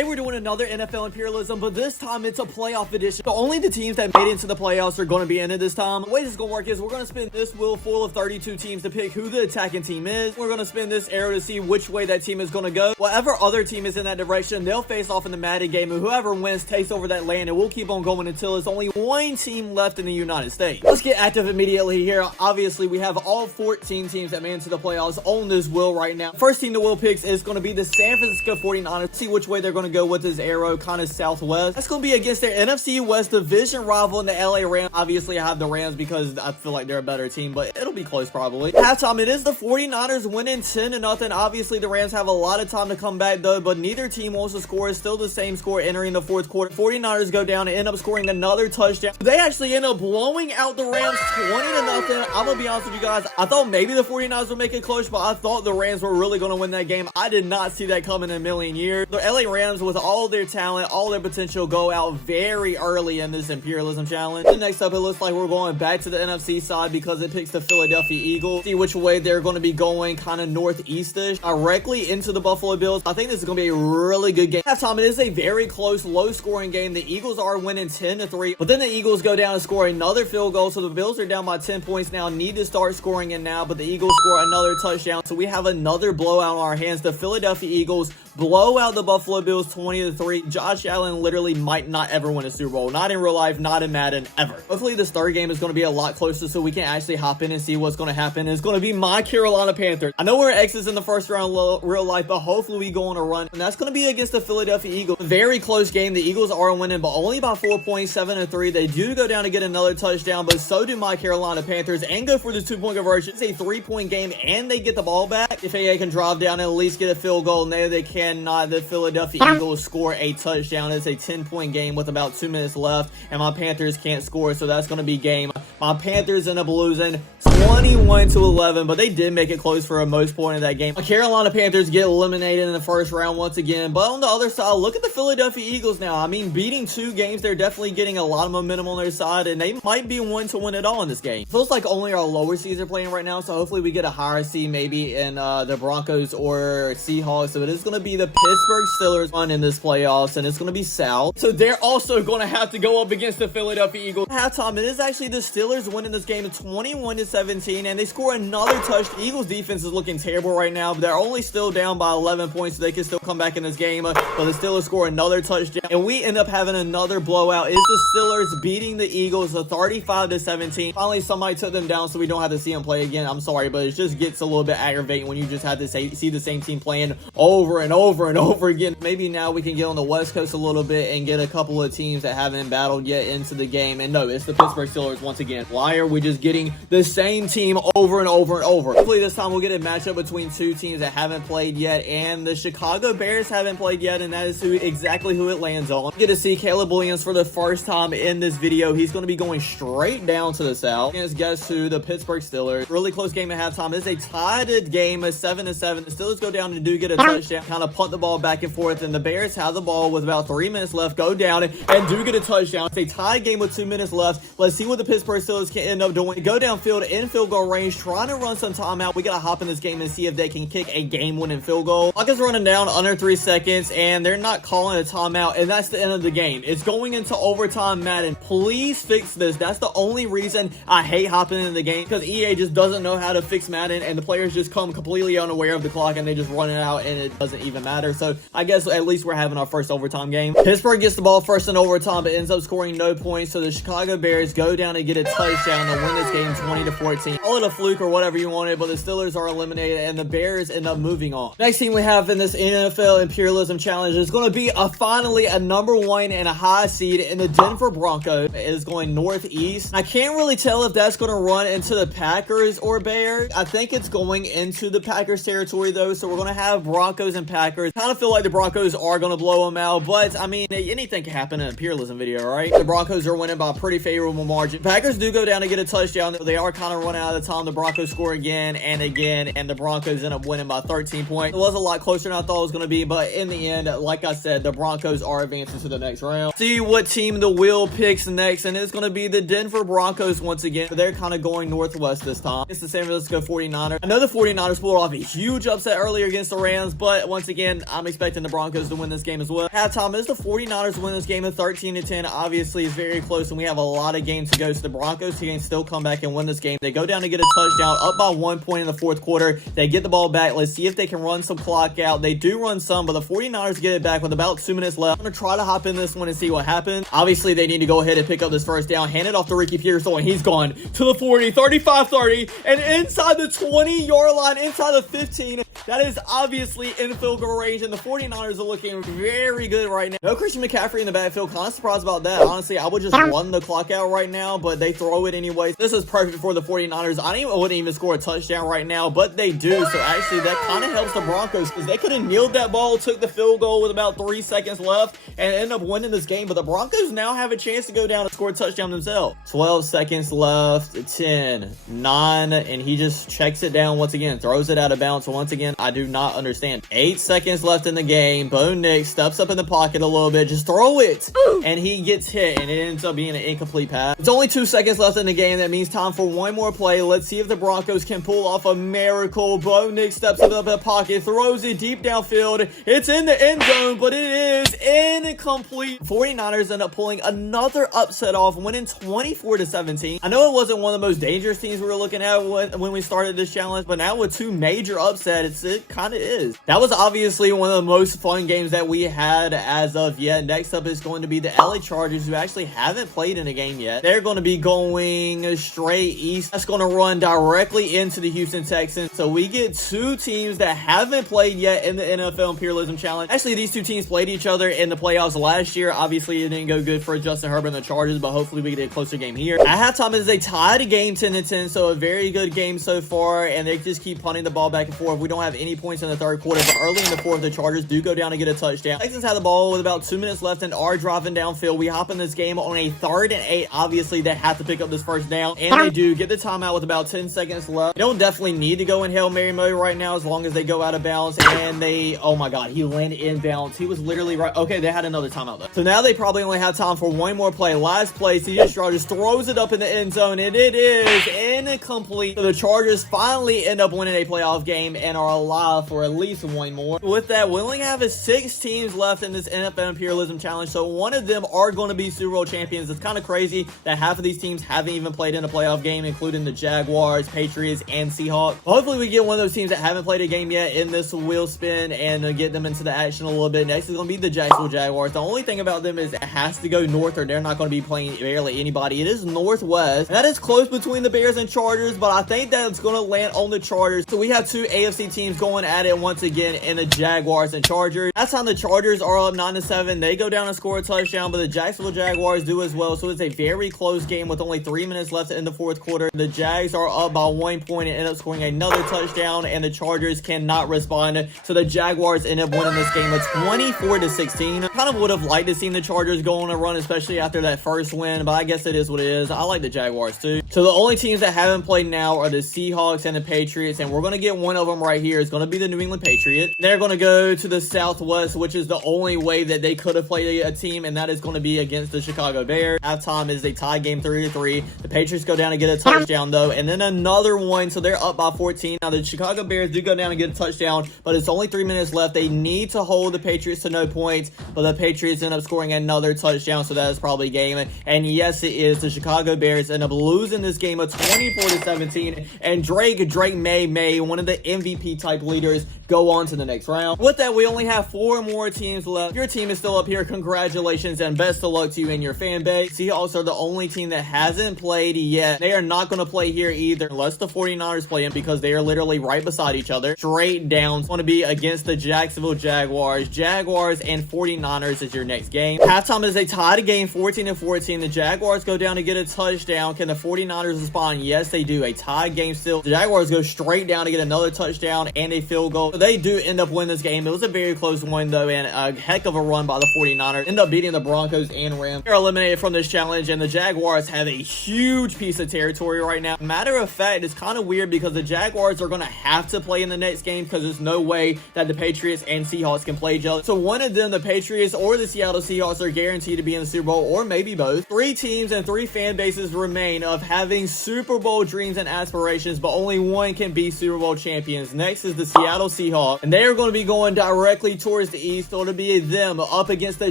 Today we're doing another NFL Imperialism, but this time it's a playoff edition. So only the teams that made it into the playoffs are going to be in it this time. The way this is going to work is we're going to spin this wheel full of 32 teams to pick who the attacking team is. We're going to spin this arrow to see which way that team is going to go. Whatever other team is in that direction, they'll face off in the Madden game, and whoever wins takes over that land, and we'll keep on going until there's only one team left in the United States. Let's get active immediately here. Obviously, we have all 14 teams that made it into the playoffs on this wheel right now. First team the wheel picks is going to be the San Francisco 49ers. See which way they're going to go with this arrow, kind of southwest. That's going to be against their NFC West division rival in the LA Rams. Obviously, I have the Rams because I feel like they're a better team, but it'll be close probably. Halftime, it is the 49ers winning 10-0. Obviously, the Rams have a lot of time to come back though, but neither team wants to score. It's still the same score entering the fourth quarter. 49ers go down and end up scoring another touchdown. They actually end up blowing out the Rams 20-0. I'm going to be honest with you guys. I thought maybe the 49ers would make it close, but I thought the Rams were really going to win that game. I did not see that coming in a million years. The LA Rams, with all their talent, all their potential, go out very early in this Imperialism challenge. And next up, it looks like we're going back to the NFC side because it picks the Philadelphia Eagles. See which way they're going to be going, kind of northeastish, directly into the Buffalo Bills. I think this is going to be a really good game. Halftime, it is a very close, low-scoring game. The Eagles are winning 10-3, but then the Eagles go down and score another field goal, so the Bills are down by 10 points now, need to start scoring it now, but the Eagles score another touchdown, so we have another blowout on our hands. The Philadelphia Eagles blow out the Buffalo Bills 20-3. Josh Allen literally might not ever win a Super Bowl. Not in real life, not in Madden, ever. Hopefully this third game is going to be a lot closer so we can actually hop in and see what's going to happen. It's going to be my Carolina Panthers. I know we're X's in the first round real life, but hopefully we go on a run. And that's going to be against the Philadelphia Eagles. A very close game. The Eagles are winning, but only by 4 points, 7-3. They do go down to get another touchdown, but so do my Carolina Panthers and go for the 2-point conversion. It's a 3-point game and they get the ball back. If they can drive down and at least get a field goal, no, they cannot. The Philadelphia Eagles score a touchdown. It's a 10-point game with about 2 minutes left, and my Panthers can't score, so that's going to be game. My Panthers end up losing 21-11, but they did make it close for a most point of that game. My Carolina Panthers get eliminated in the first round once again, but on the other side, look at the Philadelphia Eagles now. I mean, beating 2 games, they're definitely getting a lot of momentum on their side, and they might be one to win it all in this game. Feels like only our lower seeds are playing right now, so hopefully we get a higher seed maybe in the Broncos or Seahawks. So it is going to be the Pittsburgh Steelers run in this playoffs, and it's going to be South. So they're also going to have to go up against the Philadelphia Eagles. Halftime, it is actually the Steelers winning this game 21-17, and they score another touch. The Eagles defense is looking terrible right now, but they're only still down by 11 points, so they can still come back in this game. But the Steelers score another touchdown, and we end up having another blowout. It's the Steelers beating the Eagles 35-17. Finally, somebody took them down so we don't have to see them play again. I'm sorry, but it just gets a little bit aggravating when you just have to see the same team playing over and over and over again. Maybe now we can get on the West Coast a little bit and get a couple of teams that haven't battled yet into the game. And no, it's the Pittsburgh Steelers once again. Why are we just getting the same team over and over and over? Hopefully this time we'll get a matchup between 2 teams that haven't played yet, and the Chicago Bears haven't played yet, and that is exactly who it lands on. We get to see Caleb Williams for the first time in this video. He's going to be going straight down to the south against, guess who, the Pittsburgh Steelers. Really close game at halftime. It's a tied game of 7-7. The Steelers go down and do get a touchdown, kind of punt the ball back and forth, and the Bears have the ball with about 3 minutes left, go down and do get a touchdown. It's a tied game with 2 minutes left. Let's see what the Pittsburgh Steelers can end up doing. Go downfield in field goal range, trying to run some timeout. We got to hop in this game and see if they can kick a game-winning field goal. Clock is running down under 3 seconds, and they're not calling a timeout, and that's the end of the game. It's going into overtime. Madden, please fix this. That's the only reason I hate hopping in the game, because EA just doesn't know how to fix Madden, and the players just come completely unaware of the clock, and they just run it out, and it doesn't even matter. So I guess at least we're having our first overtime game. Pittsburgh gets the ball first in overtime, but ends up scoring no points, so the Chicago Bears go down and get a touchdown to win this game 20-14. Call it a fluke or whatever you want it, but the Steelers are eliminated, and the Bears end up moving on. Next team we have in this NFL Imperialism Challenge is going to be finally a number 1 and a high seed in the Denver Broncos. It is going northeast. I can't really tell if that's going to run into the Packers or Bears. I think it's going into the Packers territory though, so we're going to have Broncos and Packers. Kind of feel like the Broncos are going to blow them out, but I mean, anything can happen in an Imperialism video, right? The Broncos are winning by a pretty favorable margin. Packers do go down to get a touchdown. They are kind of running out of time. The Broncos score again and again, and the Broncos end up winning by 13 points. It was a lot closer than I thought it was going to be, but in the end, like I said, the Broncos are advancing to the next round. See what team the wheel picks next, and it's going to be the Denver Broncos once again. They're kind of going northwest this time. It's the San Francisco 49ers. I know the 49ers pulled off a huge upset earlier against the Rams, but once again, I'm expecting the Broncos to win this game as well. Halftime is the 49ers win this game of 13-10. Obviously, it's very close, and we have a lot of games to go. So the Broncos can still come back and win this game. They go down to get a touchdown, up by 1 point in the fourth quarter. They get the ball back. Let's see if they can run some clock out. They do run some, but the 49ers get it back with about 2 minutes left. I'm going to try to hop in this one and see what happens. Obviously, they need to go ahead and pick up this first down. Hand it off to Ricky Pearsall, and he's gone to the 40, 35, 30, and inside the 20-yard line, inside the 15. That is obviously in field goal range, and the 49ers are looking very good right now. No Christian McCaffrey in the backfield. Kind of surprised about that. Honestly, I would just run the clock out right now, but they throw it anyways. This is perfect for the 49ers. I wouldn't even score a touchdown right now, but they do. So actually, that kind of helps the Broncos because they could have kneeled that ball, took the field goal with about 3 seconds left, and end up winning this game. But the Broncos now have a chance to go down and score a touchdown themselves. 12 seconds left, 10, 9, and he just checks it down once again, throws it out of bounds. So once again, I do not understand. 8 seconds left in the game. Bo Nix steps up in the pocket a little bit, just throw it, and he gets hit, and it ends up being an incomplete pass. It's only 2 seconds left in the game. That means time for one more play. Let's see if the Broncos can pull off a miracle. Bo Nix steps up in the pocket, throws it deep downfield. It's in the end zone, but it is incomplete. 49ers end up pulling another upset off, winning 24-17. I know it wasn't one of the most dangerous teams we were looking at when we started this challenge, but now with 2 major upsets, it kind of is. That was obviously one of the most fun games that we had as of yet. Next up is going to be the LA Chargers, who actually haven't played in a game yet. They're going to be going straight east. That's going to run directly into the Houston Texans. So we get 2 teams that haven't played yet in the NFL Imperialism Challenge. Actually, these 2 teams played each other in the playoffs last year. Obviously, it didn't go good for Justin Herbert and the Chargers, but hopefully we get a closer game here. At halftime, it is a tied game 10-10, so a very good game so far, and they just keep punting the ball back and forth. We don't have any points in the third quarter, but early in the fourth, the Chargers do go down to get a touchdown. Texans have the ball with about 2 minutes left and are driving downfield. We hop in this game on a 3rd and 8. Obviously, they have to pick up this first down, and they do get the timeout with about 10 seconds left. They don't definitely need to go in Hail Mary mode right now as long as they go out of bounds, and they, oh my god, he landed in bounds. He was literally right. Okay, they had another timeout though. So now they probably only have time for one more play. Last play, CJ Stroud just throws it up in the end zone, and it is incomplete. So the Chargers finally end up winning a playoff game and are alive for at least one more. With that, we only have 6 teams left in this NFL Imperialism Challenge, so one of them are going to be Super Bowl champions. It's kind of crazy that half of these teams haven't even played in a playoff game, including the Jaguars, Patriots, and Seahawks. Hopefully we get one of those teams that haven't played a game yet in this wheel spin and get them into the action a little bit. Next is going to be the Jacksonville Jaguars. The only thing about them is it has to go north or they're not going to be playing barely anybody. It is northwest. That is close between the Bears and Chargers, but I think that it's going to land on the Chargers. So we have 2 AFC teams going at it once again in the Jaguars and Chargers. That's how the Chargers are up 9-7. They go down and score a touchdown, but the Jacksonville Jaguars do as well. So it's a very close game with only 3 minutes left in the fourth quarter. The Jags are up by 1 point and end up scoring another touchdown, and the Chargers cannot respond. So the Jaguars end up winning this game with 24-16. I kind of would have liked to see the Chargers go on a run, especially after that first win, but I guess it is what it is. I like the Jaguars too. So the only teams that haven't played now are the Seahawks and the Patriots, and we're going to get one of them right here. It's going to be the New England Patriots. They're going to go to the Southwest, which is the only way that they could have played a team, and that is going to be against the Chicago Bears. Halftime is a tie game 3-3. The Patriots go down and get a touchdown though, and then another one, so they're up by 14. Now the Chicago Bears do go down and get a touchdown, but it's only 3 minutes left. They need to hold the Patriots to no points, but the Patriots end up scoring another touchdown, so that is probably game. And yes, it is. The Chicago Bears end up losing this game of 24-17, and Drake May, one of the MVP type leaders, go on to the next round. With that, we only have 4 more teams left. If your team is still up here, congratulations and best of luck to you and your fan base. Seahawks are the only team that hasn't played yet. They are not going to play here either unless the 49ers play them, because they are literally right beside each other. Straight down. Want to be against the Jacksonville Jaguars. Jaguars and 49ers 49ers is your next game. Halftime is a tied game, 14-14. The Jaguars go down to get a touchdown. Can the 49ers respond? Yes, they do. A tied game still. The Jaguars go straight down to get another touchdown and a field goal. So they do end up winning this game. It was a very close win, though, and a heck of a run by the 49ers. End up beating the Broncos and Rams. They're eliminated from this challenge, and the Jaguars have a huge piece of territory right now. Matter of fact, it's kind of weird because the Jaguars are going to have to play in the next game because there's no way that the Patriots and Seahawks can play each other. So one of them, the Patriots or the Seattle Seahawks, are guaranteed to be in the Super Bowl, or maybe both. 3 teams and 3 fan bases remain of having Super Bowl dreams and aspirations, but only one can be Super Bowl champions. Next is the Seattle Seahawks, and they are going to be going directly towards the east, so it'll be them up against the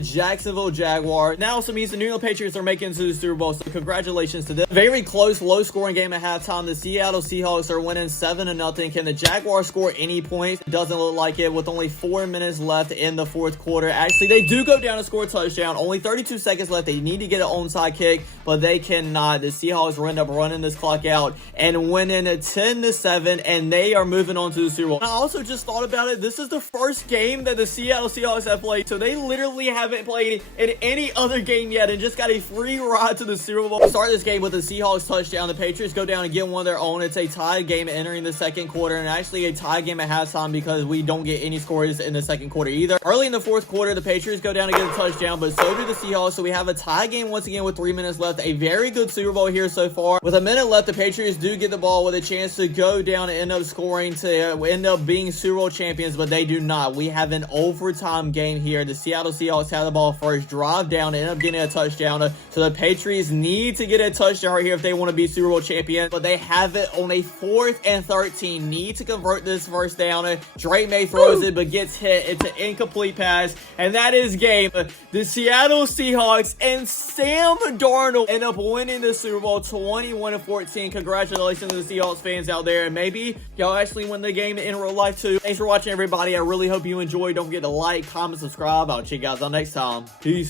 Jacksonville Jaguars. Now also means the New England Patriots are making it to the Super Bowl, so congratulations to them. Very close, low-scoring game at halftime. The Seattle Seahawks are winning 7-0. Can the Jaguars score any points? It doesn't look like it, with only 4 minutes left in the fourth quarter. Actually, they do go down and score a touchdown. Only 32 seconds left. They need to get an onside kick, but they cannot. The Seahawks end up running this clock out and winning 10-7, and they are moving on to the Super Bowl. I also just thought about it. This is the first game that the Seattle Seahawks have played, so they literally haven't played in any other game yet and just got a free ride to the Super Bowl. Start this game with the Seahawks touchdown. The Patriots go down and get one of their own. It's a tied game entering the second quarter, and actually a tie game at halftime because we don't get any scores in the second quarter either. Early in the fourth quarter, the Patriots go down to get a touchdown, but so do the Seahawks, so we have a tie game once again with 3 minutes left. A very good Super Bowl here so far. With a minute left, the Patriots do get the ball with a chance to go down and end up scoring to end up being Super Bowl champions, but they do not. We have an overtime game here. The Seattle Seahawks have the ball first, drive down, and end up getting a touchdown. So the Patriots need to get a touchdown right here if they want to be Super Bowl champions, but they have it on a 4th and 13. Need to convert this first down. Drake May throws it, but gets hit. It's an incomplete pass, and that is game. The Seattle Seahawks and Sam Darnold end up winning the Super Bowl 21-14. Congratulations to the Seahawks fans out there, and maybe y'all actually win the game in real life too. Thanks for watching, everybody. I really hope you enjoyed. Don't forget to like, comment, subscribe. I'll check you guys out next time. Peace.